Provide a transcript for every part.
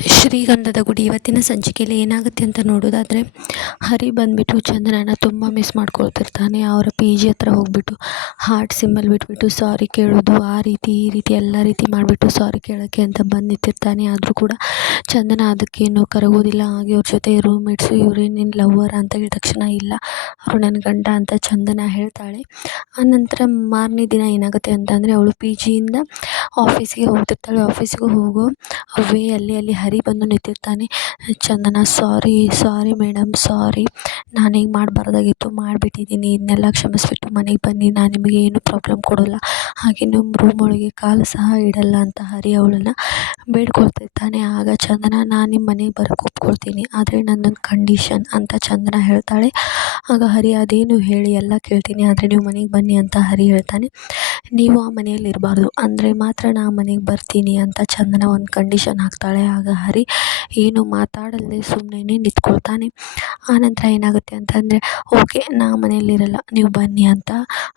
ಶ್ರೀಗಂಧದ ಗುಡಿ ಇವತ್ತಿನ ಸಂಚಿಕೆಯಲ್ಲಿ ಏನಾಗುತ್ತೆ ಅಂತ ನೋಡೋದಾದರೆ, ಹರಿ ಬಂದುಬಿಟ್ಟು ಚಂದನನ ತುಂಬ ಮಿಸ್ ಮಾಡ್ಕೊಳ್ತಿರ್ತಾನೆ. ಅವರ ಪಿ ಜಿ ಹತ್ರ ಹೋಗ್ಬಿಟ್ಟು ಹಾರ್ಟ್ ಸಿಂಬಲ್ ಬಿಟ್ಬಿಟ್ಟು ಸಾರಿ ಕೇಳೋದು, ಆ ರೀತಿ ಈ ರೀತಿ ಎಲ್ಲ ರೀತಿ ಮಾಡಿಬಿಟ್ಟು ಸಾರಿ ಕೇಳೋಕ್ಕೆ ಅಂತ ಬಂದು ನಿಂತಿರ್ತಾನೆ. ಆದರೂ ಕೂಡ ಚಂದನ ಅದಕ್ಕೇನು ಕರಗೋದಿಲ್ಲ. ಹಾಗೆ ಅವ್ರ ಜೊತೆ ರೂಮ್ಮೇಟ್ಸು ಇವರೇ ನಿನ್ನ ಲವ್ವರ್ ಅಂತ ಹೇಳಿದ ತಕ್ಷಣ ಇಲ್ಲ, ಅವರು ನನ್ನ ಗಂಡ ಅಂತ ಚಂದನ ಹೇಳ್ತಾಳೆ. ಆನಂತರ ಮಾರನೇ ದಿನ ಏನಾಗುತ್ತೆ ಅಂತಂದರೆ, ಅವಳು ಪಿ ಜಿಯಿಂದ ಆಫೀಸಿಗೆ ಹೋಗ್ತಿರ್ತಾಳೆ. ಆಫೀಸಿಗೆ ಹೋಗೋ ಅಲ್ಲಿ ಹರಿ ಬಂದು ನಿಂತಿರ್ತಾನೆ. ಚಂದನ ಸಾರಿ ಮೇಡಮ್, ಸಾರಿ, ನಾನು ಹೀಗೆ ಮಾಡಬಾರ್ದಾಗಿತ್ತು, ಮಾಡಿಬಿಟ್ಟಿದ್ದೀನಿ, ಇದನ್ನೆಲ್ಲ ಕ್ಷಮಿಸ್ಬಿಟ್ಟು ಮನೆಗೆ ಬನ್ನಿ, ನಾನು ನಿಮಗೆ ಏನು ಪ್ರಾಬ್ಲಮ್ ಕೊಡೋಲ್ಲ, ಹಾಗೆ ನಿಮ್ಮ ರೂಮ್ ಒಳಗೆ ಕಾಲು ಸಹ ಇಡಲ್ಲ ಅಂತ ಹರಿ ಅವಳನ್ನು ಬೇಡ್ಕೊಳ್ತಿರ್ತಾನೆ. ಆಗ ಚಂದನ, ನಾನು ನಿಮ್ಮ ಮನೆಗೆ ಬರೋಕ್ಕೆ ಒಪ್ಕೊಳ್ತೀನಿ, ಆದರೆ ನನ್ನೊಂದು ಕಂಡೀಷನ್ ಅಂತ ಚಂದನ ಹೇಳ್ತಾಳೆ. ಆಗ ಹರಿ, ಅದೇನು ಹೇಳಿ, ಎಲ್ಲ ಕೇಳ್ತೀನಿ, ಆದರೆ ನೀವು ಮನೆಗೆ ಬನ್ನಿ ಅಂತ ಹರಿ ಹೇಳ್ತಾನೆ. ನೀವು ಆ ಮನೆಯಲ್ಲಿ ಇರಬಾರ್ದು, ಅಂದರೆ ಮಾತ್ರ ನಾ ಮನೆಗೆ ಬರ್ತೀನಿ ಅಂತ ಚಂದನ ಒಂದು ಕಂಡೀಷನ್ ಹಾಕ್ತಾಳೆ. ಆಗ ಹರಿ ಏನು ಮಾತಾಡಲ್ಲದೆ ಸುಮ್ಮನೆ ನಿಂತ್ಕೊಳ್ತಾನೆ. ಆನಂತರ ಏನಾಗುತ್ತೆ ಅಂತಂದರೆ, ಓಕೆ, ನಾ ಮನೆಯಲ್ಲಿರಲ್ಲ, ನೀವು ಬನ್ನಿ ಅಂತ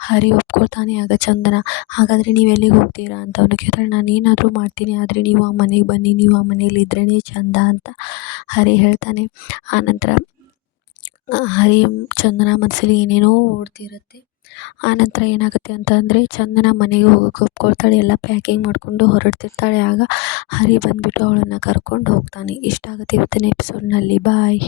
ಹರಿ ಒಪ್ಕೊಳ್ತಾನೆ. ಆಗ ಚಂದನ, ಹಾಗಾದರೆ ನೀವು ಎಲ್ಲಿಗೆ ಹೋಗ್ತೀರಾ ಅಂತ ಅವನು ಕೇಳ್ತಾಳೆ. ನಾನು ಏನಾದರೂ ಮಾಡ್ತೀನಿ, ಆದರೆ ನೀವು ಆ ಮನೆಗೆ ಬನ್ನಿ, ನೀವು ಆ ಮನೇಲಿ ಇದ್ರೇ ಚಂದ ಅಂತ ಹರಿ ಹೇಳ್ತಾನೆ. ಆನಂತರ ಹರಿ ಚಂದನ ಮನಸ್ಸಲ್ಲಿ ಏನೇನೋ ಓಡ್ತಿರುತ್ತೆ. ಆನಂತರ ಏನಾಗುತ್ತೆ ಅಂತಂದರೆ, ಚಂದನ ಮನೆಗೆ ಹೋಗೋಕ್ಕೆ ಒಪ್ಕೊಳ್ತಾಳೆ. ಎಲ್ಲ ಪ್ಯಾಕಿಂಗ್ ಮಾಡಿಕೊಂಡು ಹೊರಡ್ತಿರ್ತಾಳೆ. ಆಗ ಹರಿ ಬಂದುಬಿಟ್ಟು ಅವಳನ್ನು ಕರ್ಕೊಂಡು ಹೋಗ್ತಾನೆ. ಇಷ್ಟ ಆಗುತ್ತೆ ಇವತ್ತಿನ ಎಪಿಸೋಡ್ನಲ್ಲಿ. ಬಾಯ್.